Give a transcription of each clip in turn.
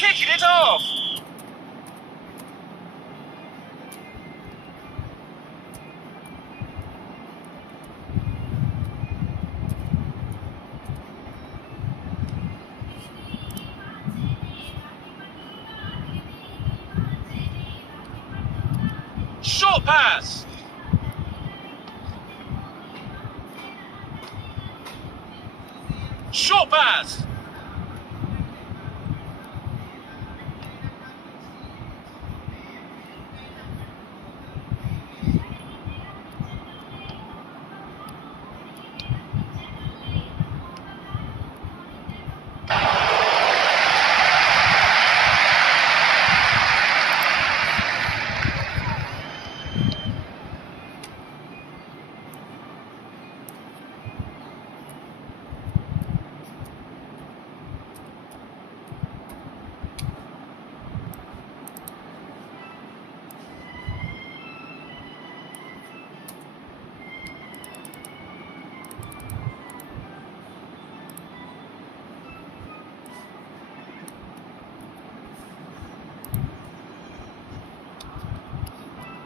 kicking it off. Short pass. Short pass.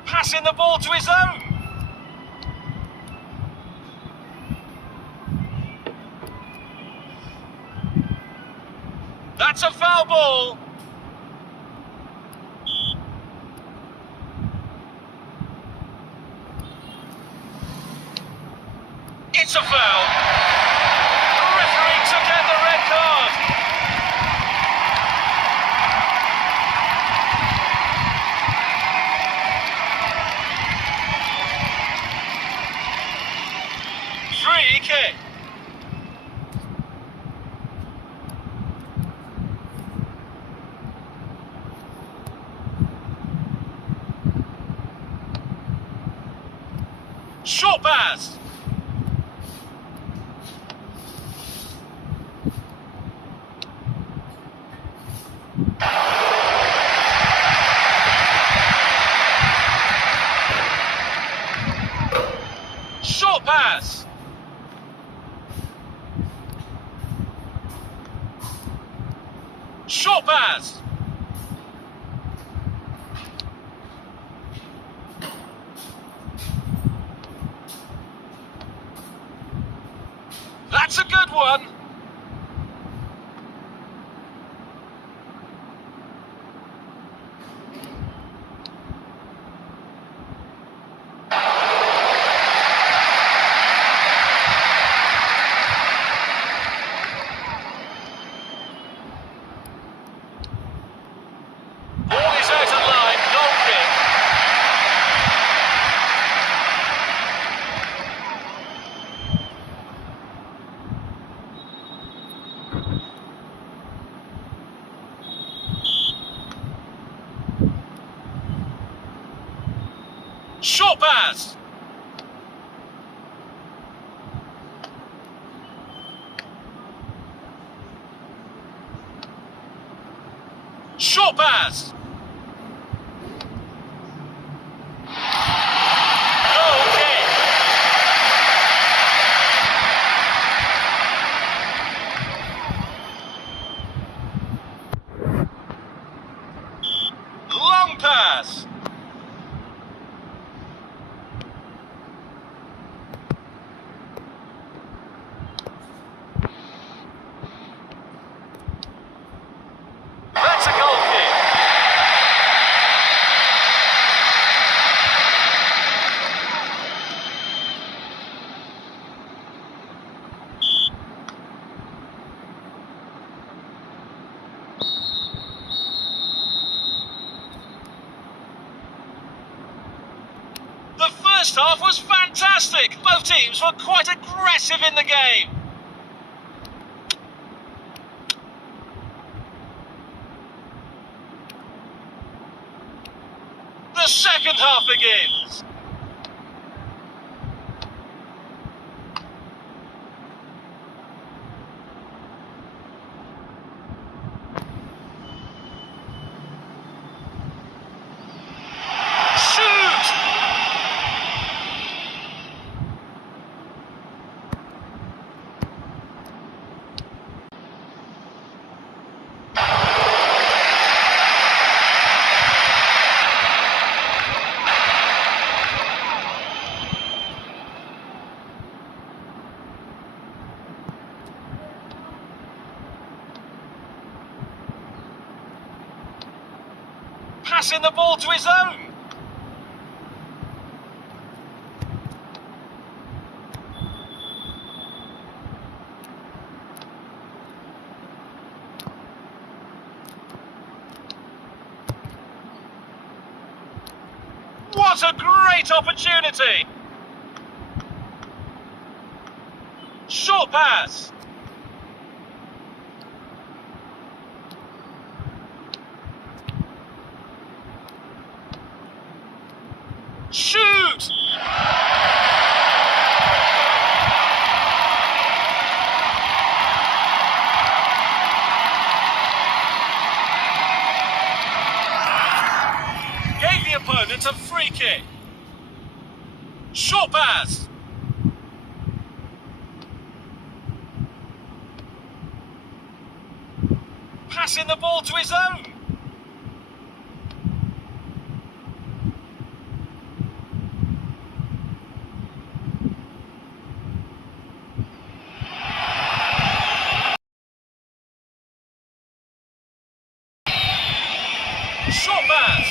Passing the ball to his own. That's a foul ball. It's a foul. The referee took out the red card. Free kick. Short pass. Short pass. Short pass. That's a good one. Ball is out of line, goal kick. Short pass. Short pass. Goal kick. Long pass. That's a goal kick. The first half was fantastic. Both teams were quite aggressive in the game. The second half begins. Shoot! Passing the ball to his own. What a great opportunity! Short pass. Shoot! Gave the opponent a free kick. Short pass. Passing the ball to his own. Short pass.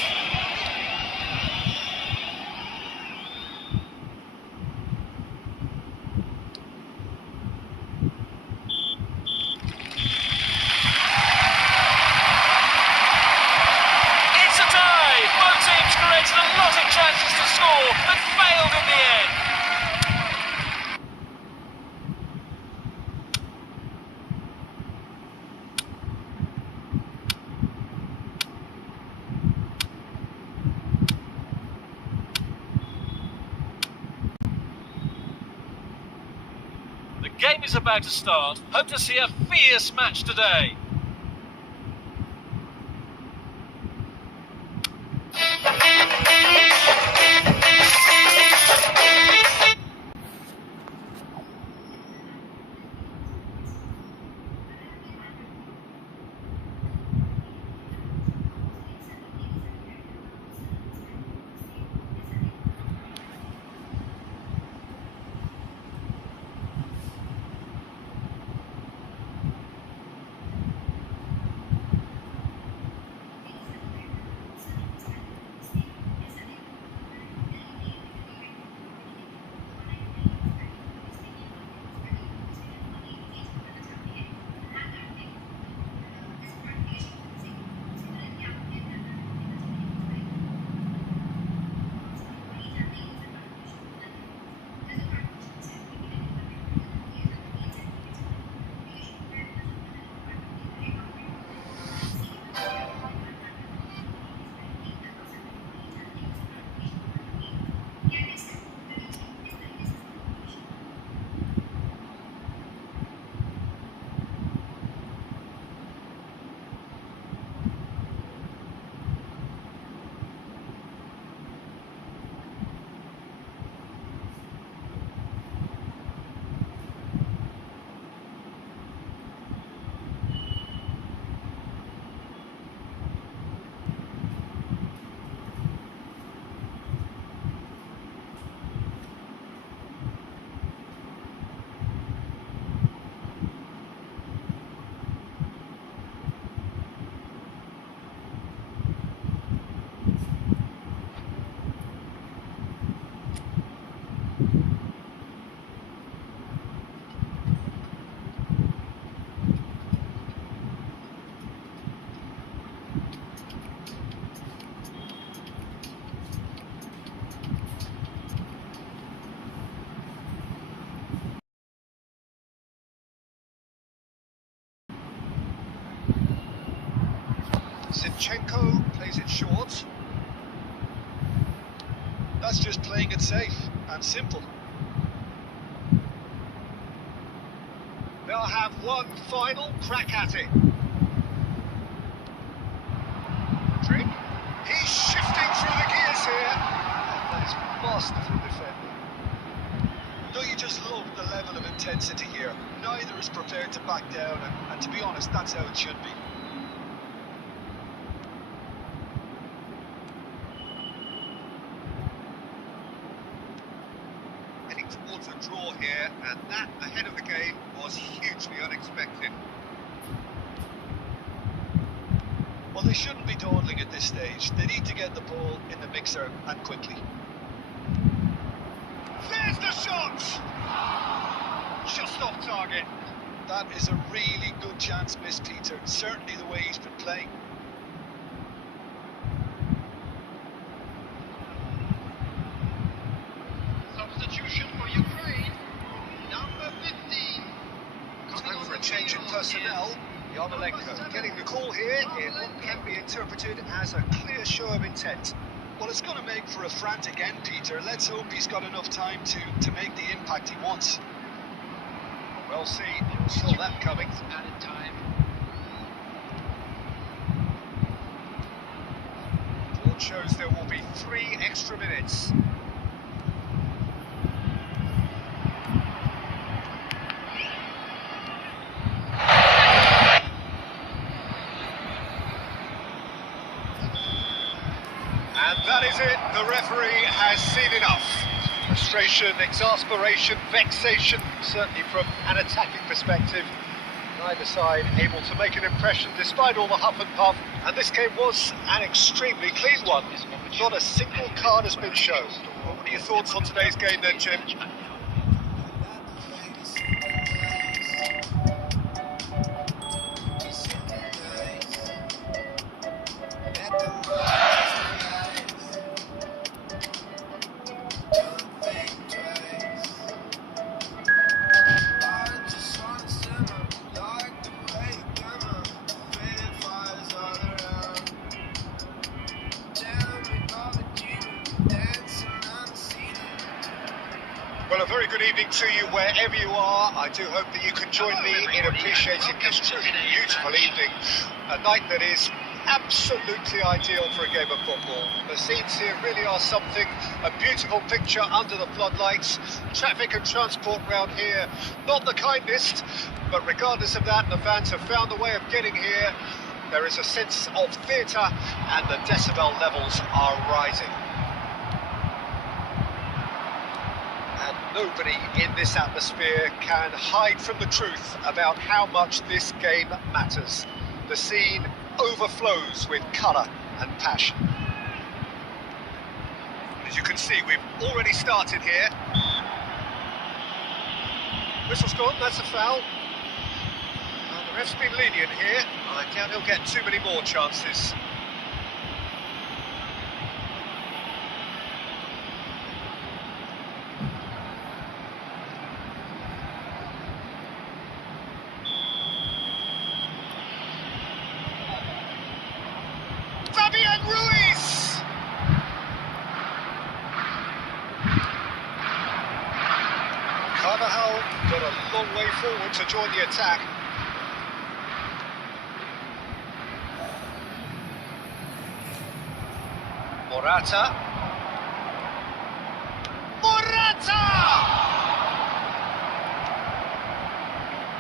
It's a tie. Both teams created a lot of chances to score, but failed in the end. The game is about to start. Hope to see a fierce match today. Genk plays it short. That's just playing it safe and simple. They'll have one final crack at it. Drink. He's shifting through the gears here. That is masterful defending. Don't you just love the level of intensity here? Neither is prepared to back down, and to be honest, that's how it should be. Towards a draw here, and that ahead of the game was hugely unexpected. Well, Well, they shouldn't be dawdling at this stage. They need to get the ball in the mixer and quickly. There's the shot! Just off target. That is a really good chance missed, Peter. Certainly the way he's been playing. Substitution for Ukraine, number 15. Time for a change in personnel. Yarmolenko getting the call here in what can be interpreted as a clear show of intent. Well, it's going to make for a frantic end, Peter. Let's hope he's got enough time to make the impact he wants. Well seen, saw that coming. Added time. Board shows there will be 3 extra minutes. And that is it. The referee has seen enough. Frustration, exasperation, vexation, certainly from an attacking perspective. Neither side able to make an impression despite all the huff and puff. And this game was an extremely clean one. Not a single card has been shown. What are your thoughts on today's game then, Jim? Well, a very good evening to you wherever you are. I do hope that you can join me in appreciating this truly beautiful evening. A night that is absolutely ideal for a game of football. The scenes here really are something. A beautiful picture under the floodlights. Traffic and transport round here, not the kindest. But regardless of that, the fans have found a way of getting here. There is a sense of theatre and the decibel levels are rising. Nobody in this atmosphere can hide from the truth about how much this game matters. The scene overflows with colour and passion. As you can see, we've already started here. Whistle's gone, that's a foul. And the ref's been lenient here. I doubt he'll get too many more chances. Got a long way forward to join the attack. Morata.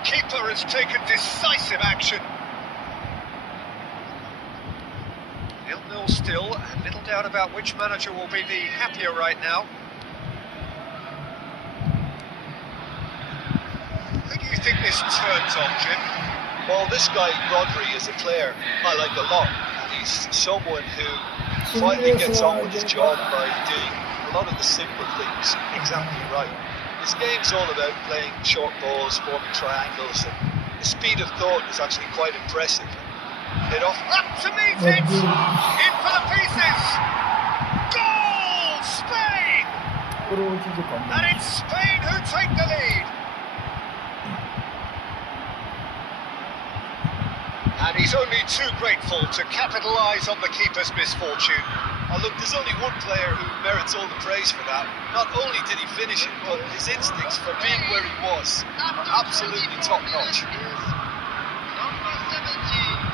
Keeper has taken decisive action. 0-0 still, and little doubt about which manager will be the happier right now. I think this turns on, Jim? Well, this guy, Rodri, is a player I like a lot. He's someone who finally gets on with his job by doing a lot of the simple things exactly right. His game's all about playing short balls, forming triangles, and the speed of thought is actually quite impressive. Hit off, up to meet it! In for the pieces! Goal! Spain! And it's Spain who take the lead. And he's only too grateful to capitalise on the keeper's misfortune. Oh, look, there's only one player who merits all the praise for that. Not only did he finish it, but his instincts for being where he was are absolutely top-notch. Number 17.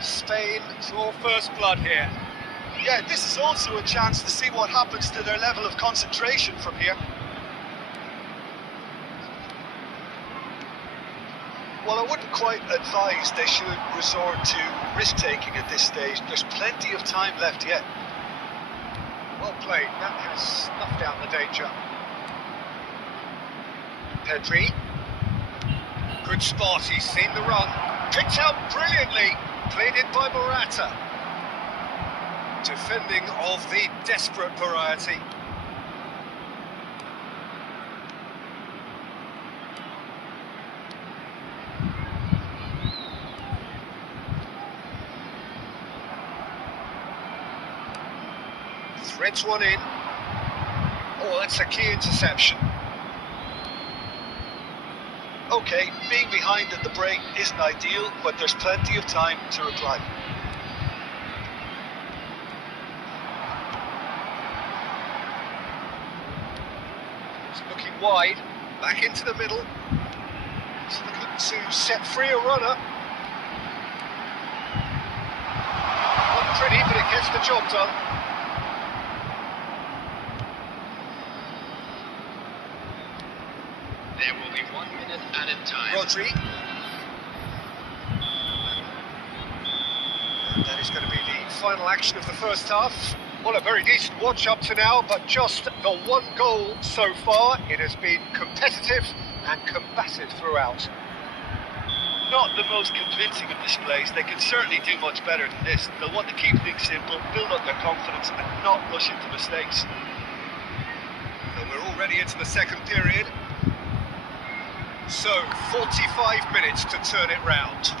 Spain draw first blood here. Yeah, this is also a chance to see what happens to their level of concentration from here. Well, I wouldn't quite advise they should resort to risk-taking at this stage. There's plenty of time left yet. Well played, that has snuffed out the danger. Pedri. Good spot, he's seen the run. Picked out brilliantly, cleared in by Morata. Defending of the desperate variety. Threads one in. Oh, that's a key interception. Okay, being behind at the break isn't ideal, but there's plenty of time to reply. It's looking wide, back into the middle. It's looking to set free a runner. Not pretty, but it gets the job done. There will be 1 minute added time. Rodri. And that is going to be the final action of the first half. Well, a very decent watch up to now, but just the one goal so far. It has been competitive and combative throughout. Not the most convincing of displays. They can certainly do much better than this. They'll want to keep things simple, build up their confidence and not rush into mistakes. And we're already into the second period. So, 45 minutes to turn it round.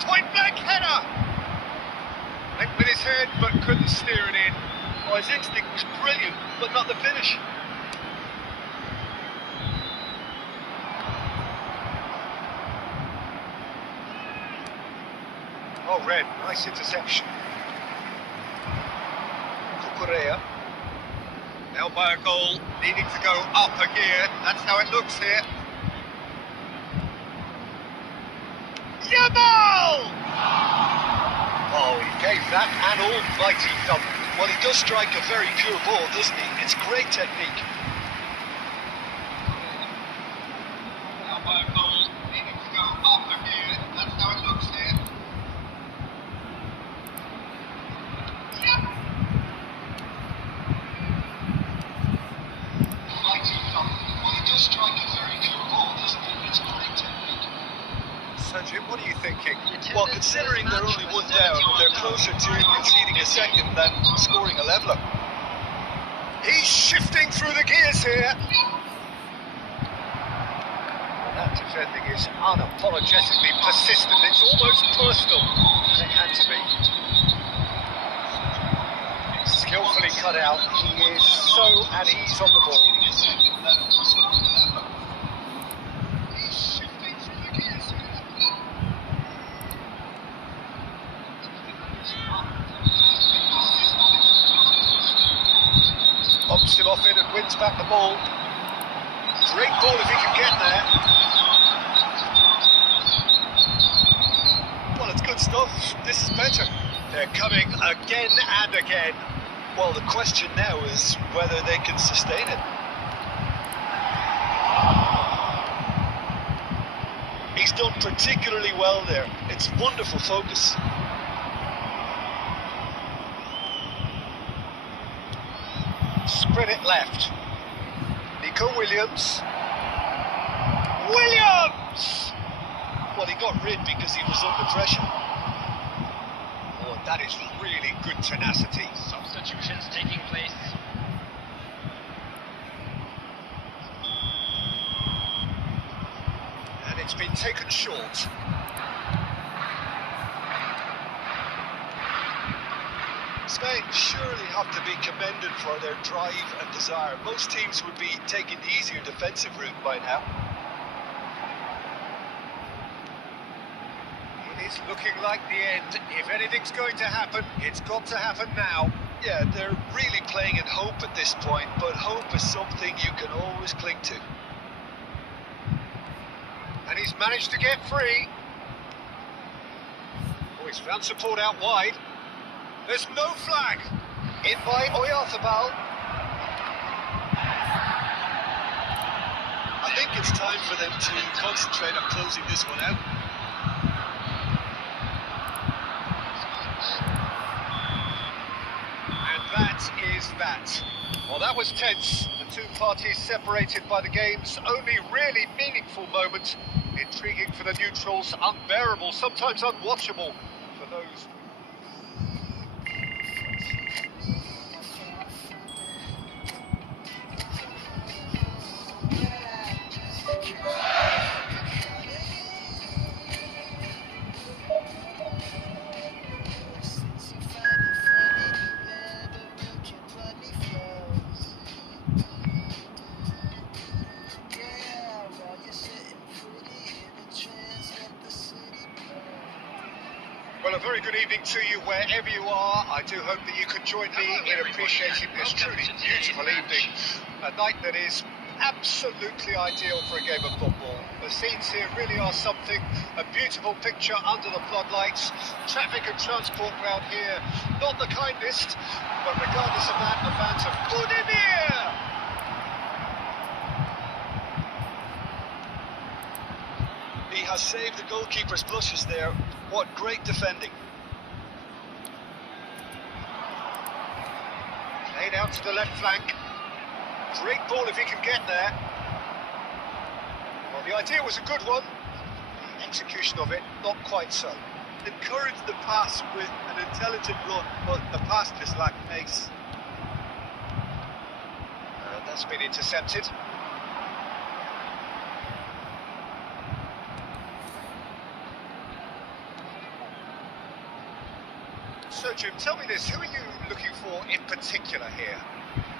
Point blank header! Went with his head, but couldn't steer it in. Well, his instinct was brilliant, but not the finish. Oh, Red, nice interception. Cucurella. Now by a goal, needing to go up a gear. That's how it looks here. Yamal! Oh, he gave that an almighty thump. Well, he does strike a very pure ball, doesn't he? It's great technique. Now by a goal, needing to go up a gear. That's how it looks here. So, Jim, what are you thinking? Well, considering they're only one down, they're closer to conceding a second than scoring a leveller. He's shifting through the gears here. Well, that defending is unapologetically persistent. It's almost personal. It had to be. Skillfully cut out. He is so at ease on the ball. Bumps him off it and wins back the ball. Great ball if he can get there. Well, it's good stuff. This is better. They're coming again and again. Well, the question now is whether they can sustain it. He's done particularly well there. It's wonderful focus. Spread it left. Nico Williams. Williams! Well, he got rid because he was under pressure. Oh, that is really good tenacity. Substitutions taking place. And it's been taken short. Spain surely have to be commended for their drive and desire. Most teams would be taking the easier defensive route by now. It is looking like the end. If anything's going to happen, it's got to happen now. Yeah, they're really playing in hope at this point, but hope is something you can always cling to. And he's managed to get free. Oh, he's found support out wide. There's no flag. In by eFOOTBALL. I think it's time for them to concentrate on closing this one out. And that is that. Well, that was tense. The two parties separated by the game's only really meaningful moment. Intriguing for the neutrals, unbearable, sometimes unwatchable for those. Well, a very good evening to you wherever you are. I do hope that you can join me in appreciating this truly beautiful evening. A night that is absolutely ideal for a game of football. The scenes here really are something. A beautiful picture under the floodlights. Traffic and transport round here, not the kindest, but regardless of that, the fans have good in here. He has saved the goalkeeper's blushes there. What great defending. Played out to the left flank. Great ball if he can get there. Well, the idea was a good one. The execution of it, not quite so. Encouraged the pass with an intelligent run, but the pass just lacked pace. And that's been intercepted. So, Jim, tell me this, who are you looking for in particular here?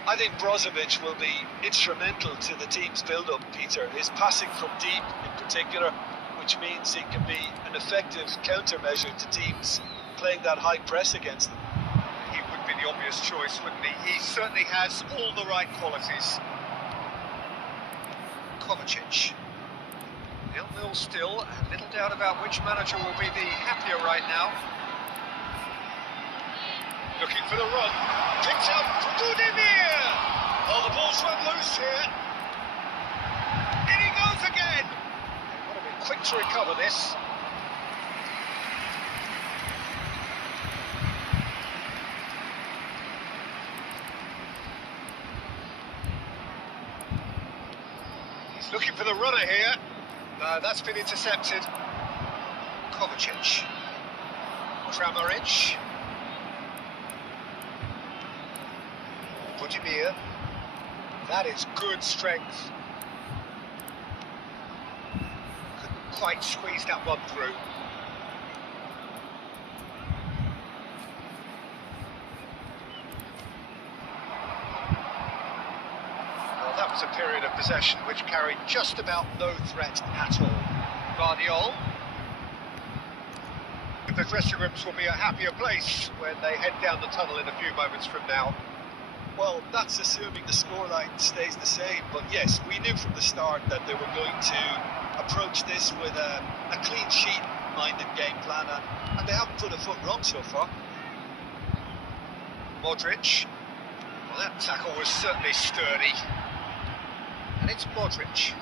I think Brozovic will be instrumental to the team's build-up, Peter. His passing from deep in particular, which means he can be an effective countermeasure to teams playing that high press against them. He would be the obvious choice, wouldn't he? He certainly has all the right qualities. Kovacic. 0-0 still, and little doubt about which manager will be the happier right now. Looking for the run. Picked up for Budimir. Oh, the ball's run loose here. In he goes again. They've got to be quick to recover this. He's looking for the runner here. No, that's been intercepted. Kovacic. Kramaric. Budimir. That is good strength. Couldn't quite squeeze that one through. Well, that was a period of possession which carried just about no threat at all. Guardiola. The dressing rooms will be a happier place when they head down the tunnel in a few moments from now. Well, that's assuming the scoreline stays the same, but yes, we knew from the start that they were going to approach this with a clean sheet-minded game plan, and they haven't put a foot wrong so far. Modric. Well, that tackle was certainly sturdy. And it's Modric.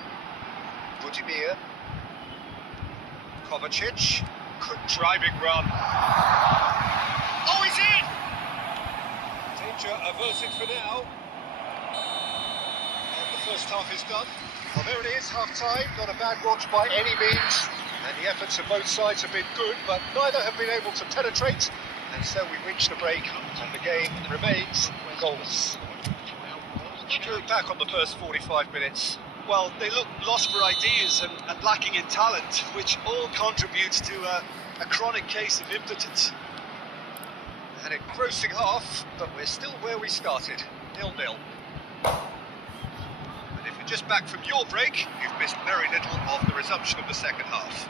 Budimir. Kovacic. Good driving run. Oh, he's in! Danger averted for now. And the first half is done. Well, there it is, half-time. Not a bad watch by any means. And the efforts of both sides have been good, but neither have been able to penetrate. And so we reach the break, and the game remains goalless. What do you look back on the first 45 minutes? Well, they look lost for ideas and lacking in talent, which all contributes to a chronic case of impotence. An engrossing half, but we're still where we started, 0-0. And if you're just back from your break, you've missed very little of the resumption of the second half.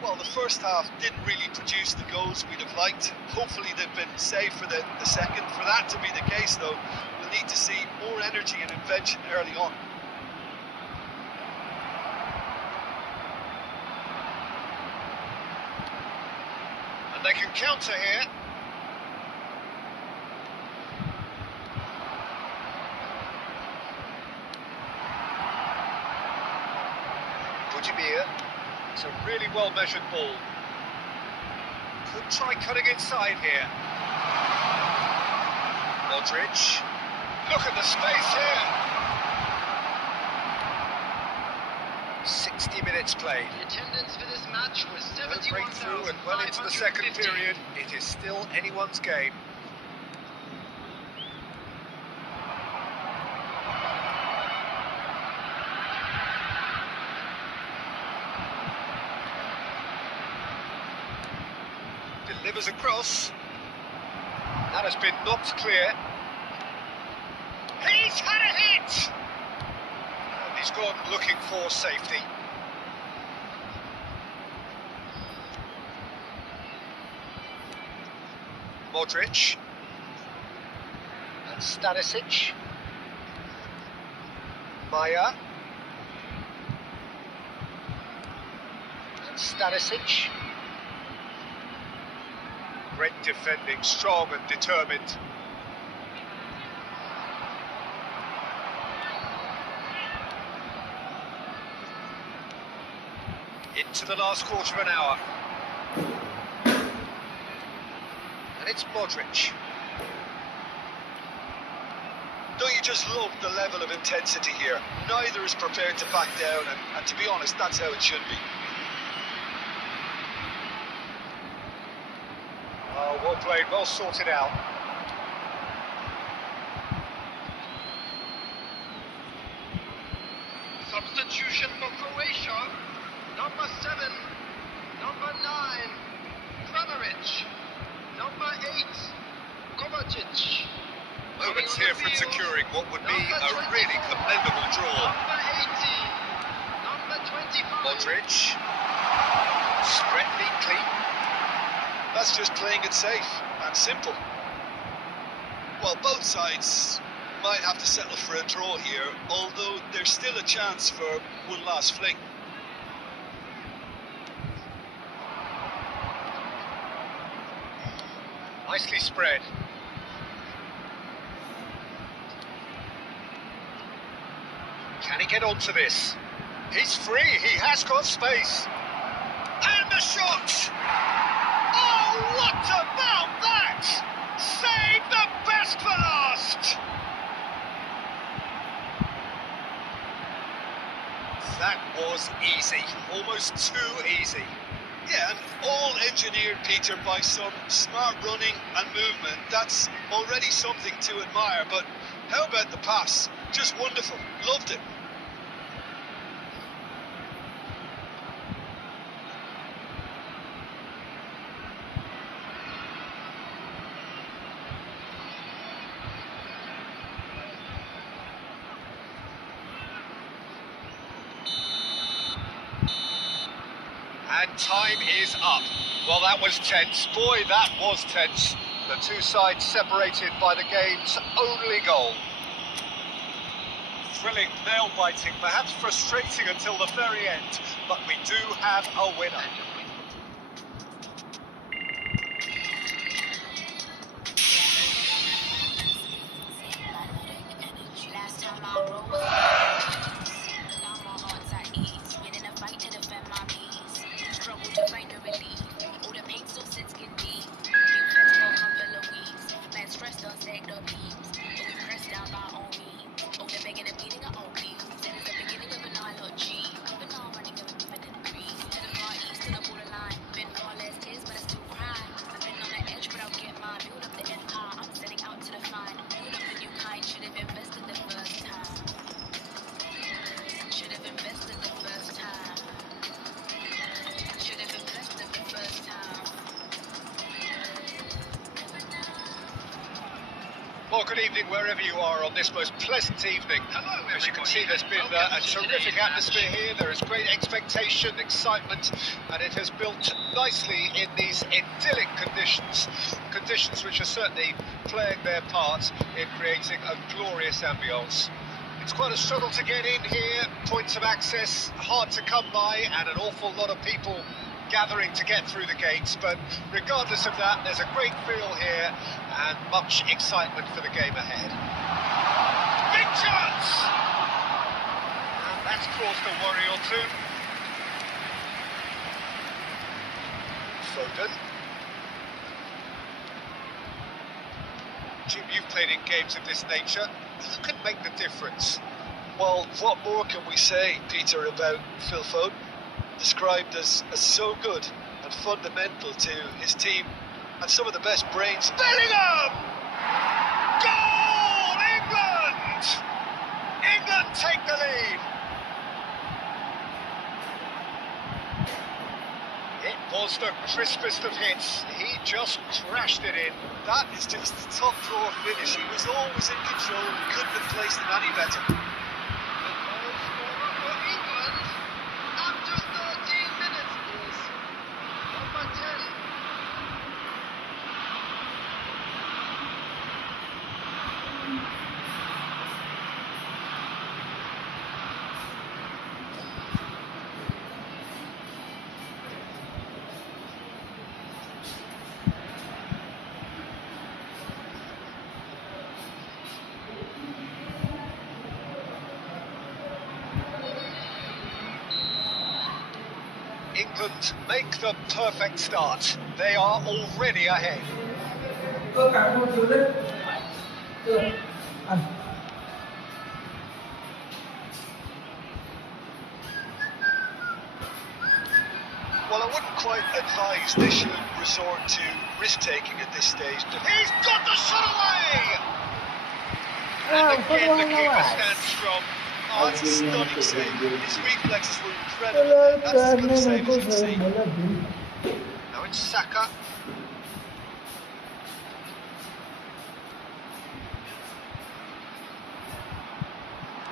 Well, the first half didn't really produce the goals we'd have liked. Hopefully they've been saved for the second. For that to be the case, though, we'll need to see more energy and invention early on. And they can counter here. Budimir. It's a really well-measured ball. Could try cutting inside here. Modric. Look at the space here. 60 minutes played. The attendance for this match was No breakthrough and well into the second 71,550. period. It is still anyone's game. Delivers across. That has been knocked clear. He's had a hit! And he's gone looking for safety. Modric. And Stanisic. Maya. And Stanisic. Great defending, strong and determined. Into the last quarter of an hour. And it's Modric. Don't you just love the level of intensity here? Neither is prepared to back down, and to be honest, that's how it should be. Oh, well played, well sorted out. Substitution for Croatia. Number 7, number 9, Kramaric, number 8, Kovacic. Moments here from securing what would be a really commendable draw. Number 18, number 25. Modric. Spread neatly. That's just playing it safe and simple. Well, both sides might have to settle for a draw here, although there's still a chance for one last fling. Nicely spread. Can he get onto this? He's free, he has got space. And the shot! Oh, what about that? Save the best for last! That was easy, almost too easy. Yeah, and all engineered, Peter, by some smart running and movement. That's already something to admire, but how about the pass? Just wonderful. Loved it. And time is up. Well, that was tense. Boy, that was tense. The two sides separated by the game's only goal. Thrilling, nail-biting, perhaps frustrating until the very end, but we do have a winner. Well, good evening wherever you are on this most pleasant evening. Hello, As you can see, everybody. there's been Welcome a to terrific today's atmosphere match. here. There is great expectation, excitement, and it has built nicely in these idyllic conditions. Conditions which are certainly playing their part in creating a glorious ambience. It's quite a struggle to get in here, points of access hard to come by, and an awful lot of people gathering to get through the gates, but regardless of that, there's a great feel here and much excitement for the game ahead. Big chance! And that's caused a worry or two. Foden. Jim, you've played in games of this nature. Who can make the difference? Well, what more can we say, Peter, about Phil Foden? Described as so good and fundamental to his team and some of the best brains. Bellingham! Goal! England! England take the lead. It was the crispest of hits. He just crashed it in. That is just a top drawer finish. He was always in control and couldn't have placed it any better. The goal scorer for England after 13 minutes is number 10. England make the perfect start. They are already ahead. Well, I wouldn't quite advise they should resort to risk-taking at this stage. He's got the shot away! And again the keeper stands strong. Oh, that's a stunning save. His reflexes were incredible. That's as good a save as you'll see. Now it's Saka.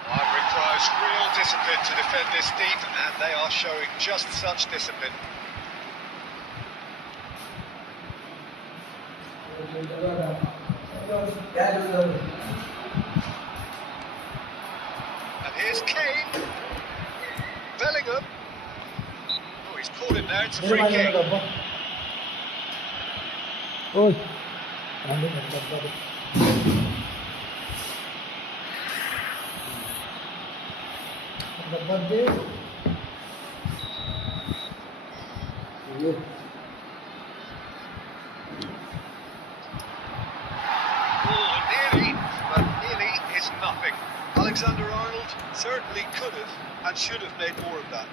It requires real discipline to defend this deep, and they are showing just such discipline. And here's Kane. Bellingham. Oh, he's caught it now. It's a free kick. Oh, nearly, but nearly is nothing. Alexander-Arnold certainly could have and should have made more of that.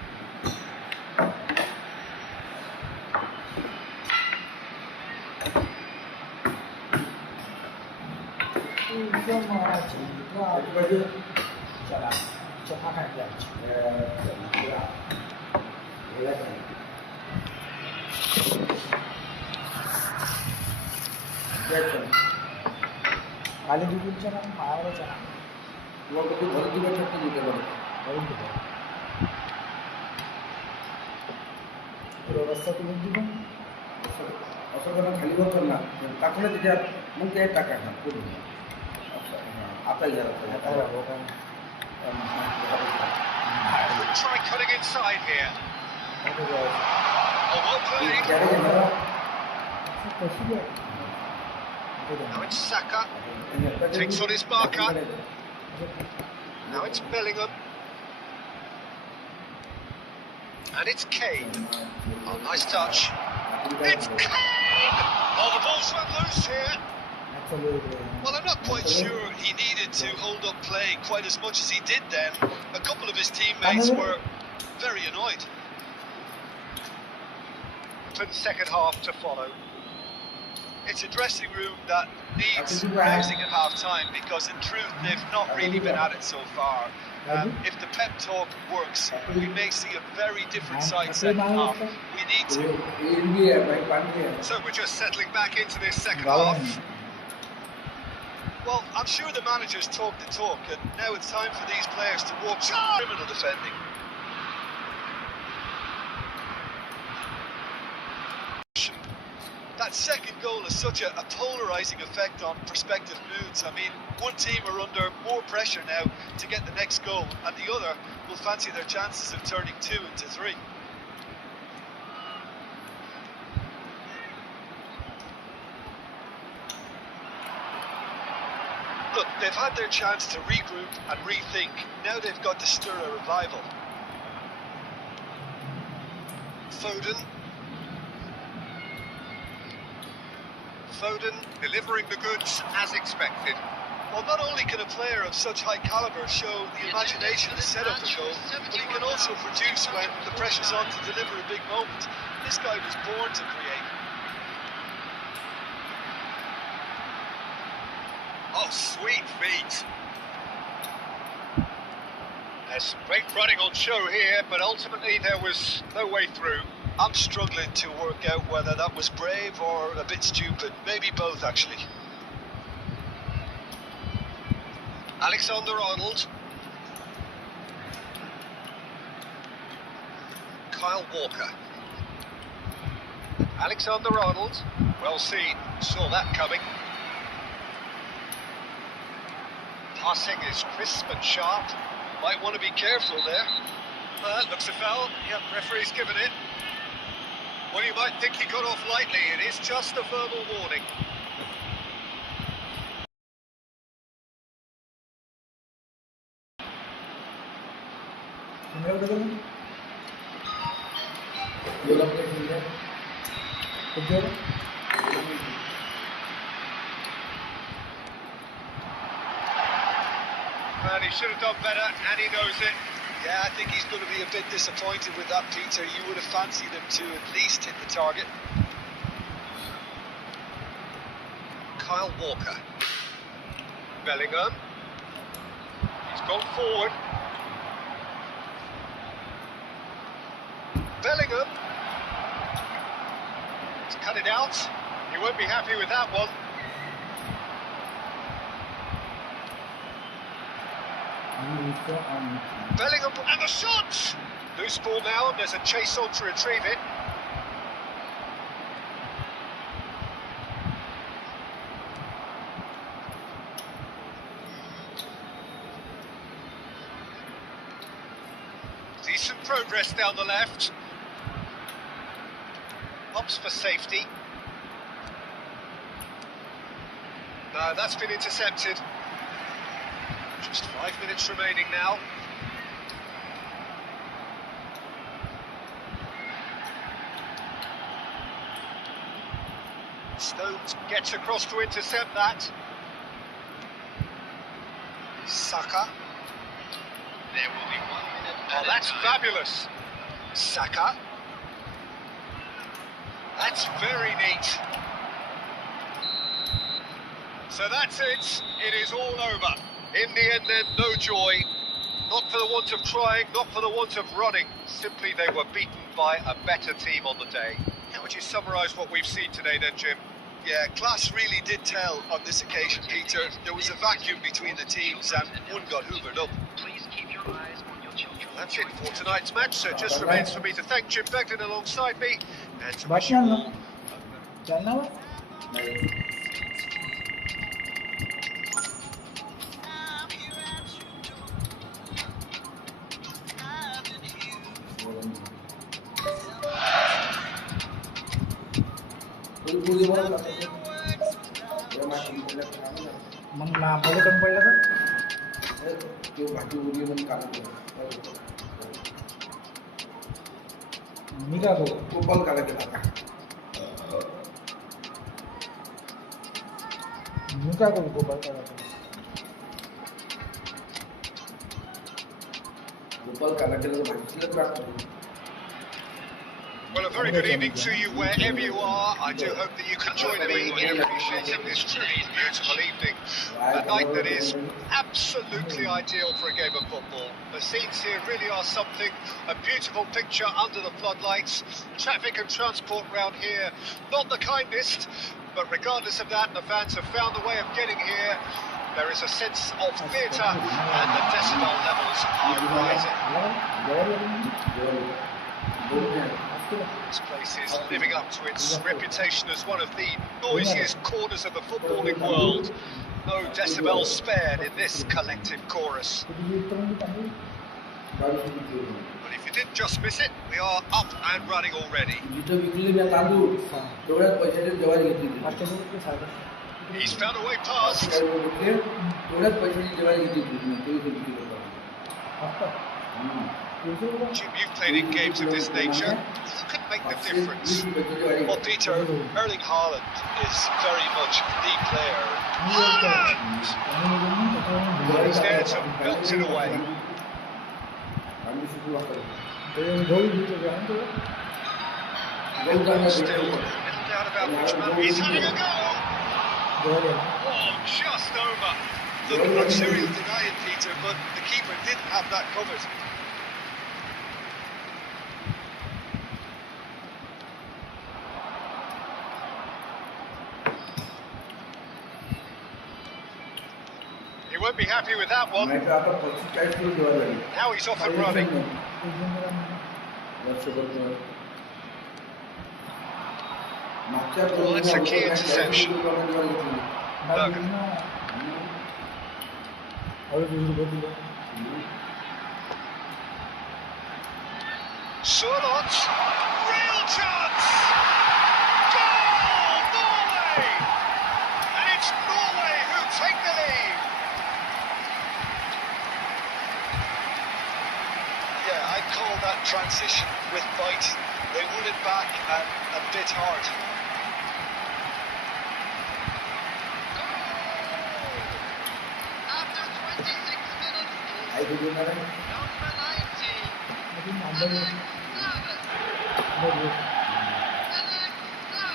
Try cutting inside here. Oh, well played. Now it's Saka. Takes on his marker. Now it's Bellingham. And it's Kane. Oh, nice touch. It's Kane! Oh, the ball's run loose here. Well, I'm not quite sure he needed to hold up play quite as much as he did then. A couple of his teammates were very annoyed. And second half to follow. It's a dressing room that needs rousing at half-time because, in truth, they've not really been at it so far. If the pep talk works, we may see a very different side second half. We need to. So we're just settling back into this second half. Well, I'm sure the managers talk the talk, and now it's time for these players to walk some criminal defending. That second goal has such a polarising effect on prospective moods. I mean, one team are under more pressure now to get the next goal, and the other will fancy their chances of turning 2 into 3. Look, they've had their chance to regroup and rethink. Now they've got to stir a revival. Foden. Foden delivering the goods as expected. Well, not only can a player of such high calibre show the imagination to set up a goal, but he can also produce when the pressure's on to deliver a big moment. This guy was born to create. Oh, sweet feet. There's some great running on show here, but ultimately there was no way through. I'm struggling to work out whether that was brave or a bit stupid. Maybe both, actually. Alexander-Arnold. Kyle Walker. Alexander-Arnold. Well seen. Saw that coming. Passing is crisp and sharp. Might want to be careful there. That looks a foul. Yep, referee's given it. Well, you might think he got off lightly. It is just a verbal warning. And he should have done better, and he knows it. Yeah, I think he's going to be a bit disappointed with that, Peter. You would have fancied him to at least hit the target. Kyle Walker. Bellingham. He's gone forward. Bellingham. He's cut it out. He won't be happy with that one. Bellingham and the shot! Loose ball now, and there's a chase on to retrieve it. Decent progress down the left. Opts for safety. No, that's been intercepted. Just 5 minutes remaining now. Stones gets across to intercept that. Saka. There will be 1 minute. Oh, that's fabulous. Saka. That's very neat. So that's it. It is all over. In the end then, no joy. Not for the want of trying, not for the want of running. Simply they were beaten by a better team on the day. How would you summarise what we've seen today then, Jim? Yeah, class really did tell on this occasion, Peter. There was a vacuum between the teams and one got hoovered up. Please keep your eyes on your children. That's it for tonight's match, so it just remains for me to thank Jim Begden alongside me and to wish you all... मग लांबले कमी पडलं तर तो भाटी उडी म्हणून काढतो मी का football काढा गेला का मी का फुटबॉल काढा फुटबॉल काढा गेला तर भाटीला त्रास. Well, a very good evening to you wherever you are. I do hope that you can join me in appreciating this truly beautiful evening. A night that is absolutely ideal for a game of football. The scenes here really are something. A beautiful picture under the floodlights. Traffic and transport round here, not the kindest. But regardless of that, the fans have found a way of getting here. There is a sense of theatre and the decibel levels are rising. This place is living up to its reputation as one of the noisiest corners of the footballing world. No decibels spared in this collective chorus. But if you didn't just miss it, we are up and running already. He's found a way past. Jim, you've played in games of this nature. You can make make the difference. Well, Peter, Erling Haaland is very much the player. Haaland! He's there to melt it away. Still, little doubt about which man he's having a go. Oh, just over. Looked like serial denial, Peter, but the keeper didn't have that covered. He won't be happy with that one. Now he's off and running. Well, it's a key interception. Logan. Sørloth. Real chance! Goal! Norway! And it's Norway who take the lead. Yeah, I'd call that transition with bite. They won it back and a bit hard. After 26 minutes, number 90, Alex Slaven. Alex Slaven. Alex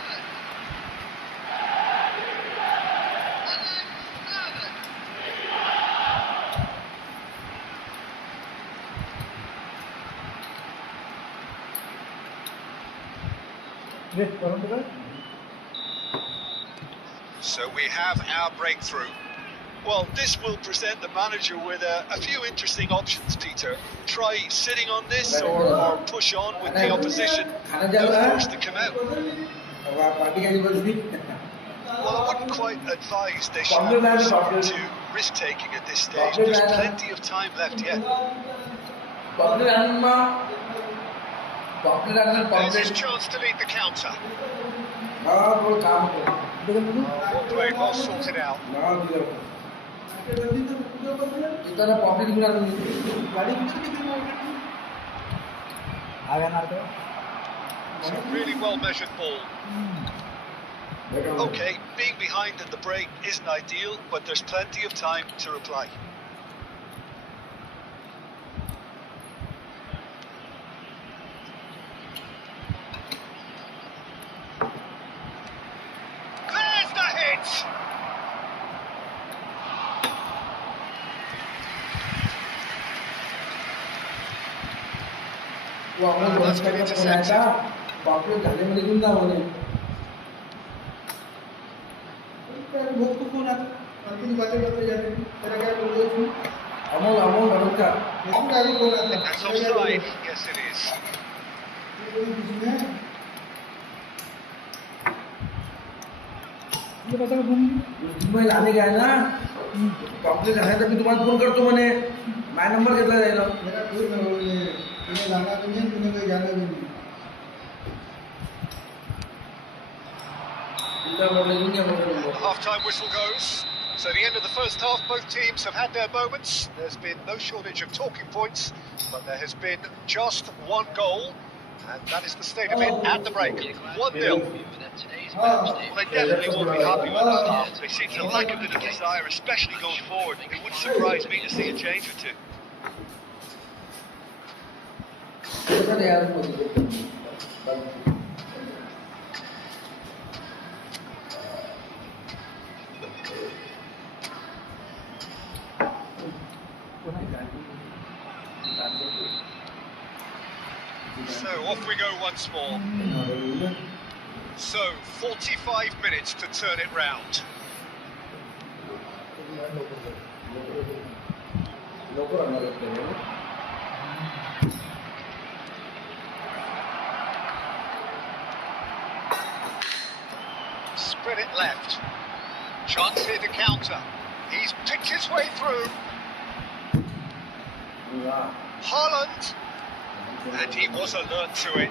Slaven. So we have our breakthrough. Well, this will present the manager with a few interesting options, Peter. Try sitting on this or push on with the opposition. They're forced to come out. Well, I wouldn't quite advise they should resort to risk-taking at this stage. There's plenty of time left yet. There's his chance to lead the counter. Well played, well sorted out. It's a really well measured ball. Okay, being behind at the break isn't ideal, but there's plenty of time to reply. There's the hit! That's been intercepted. That's offside. Yes, it is. लाने गया ना popular आहे तर मी तुम्हाला phone करतो म्हणे माझा number घेतला जायला तुम्ही लाना भी नहीं तुम्हें कोई जाना भी नहीं Half-time whistle goes. So the end of the first half, both teams have had their moments. There's been no shortage of talking points, but there has been just one goal, and that is the state of it at the break. 1-0. Well, they definitely won't be happy with the start. They seem to lack a bit of desire, especially going forward. It wouldn't surprise me to see a change or two. So off we go once more. So 45 minutes to turn it round. Spread it left. Chance here to counter. He's picked his way through. Haaland. And he was alert to it.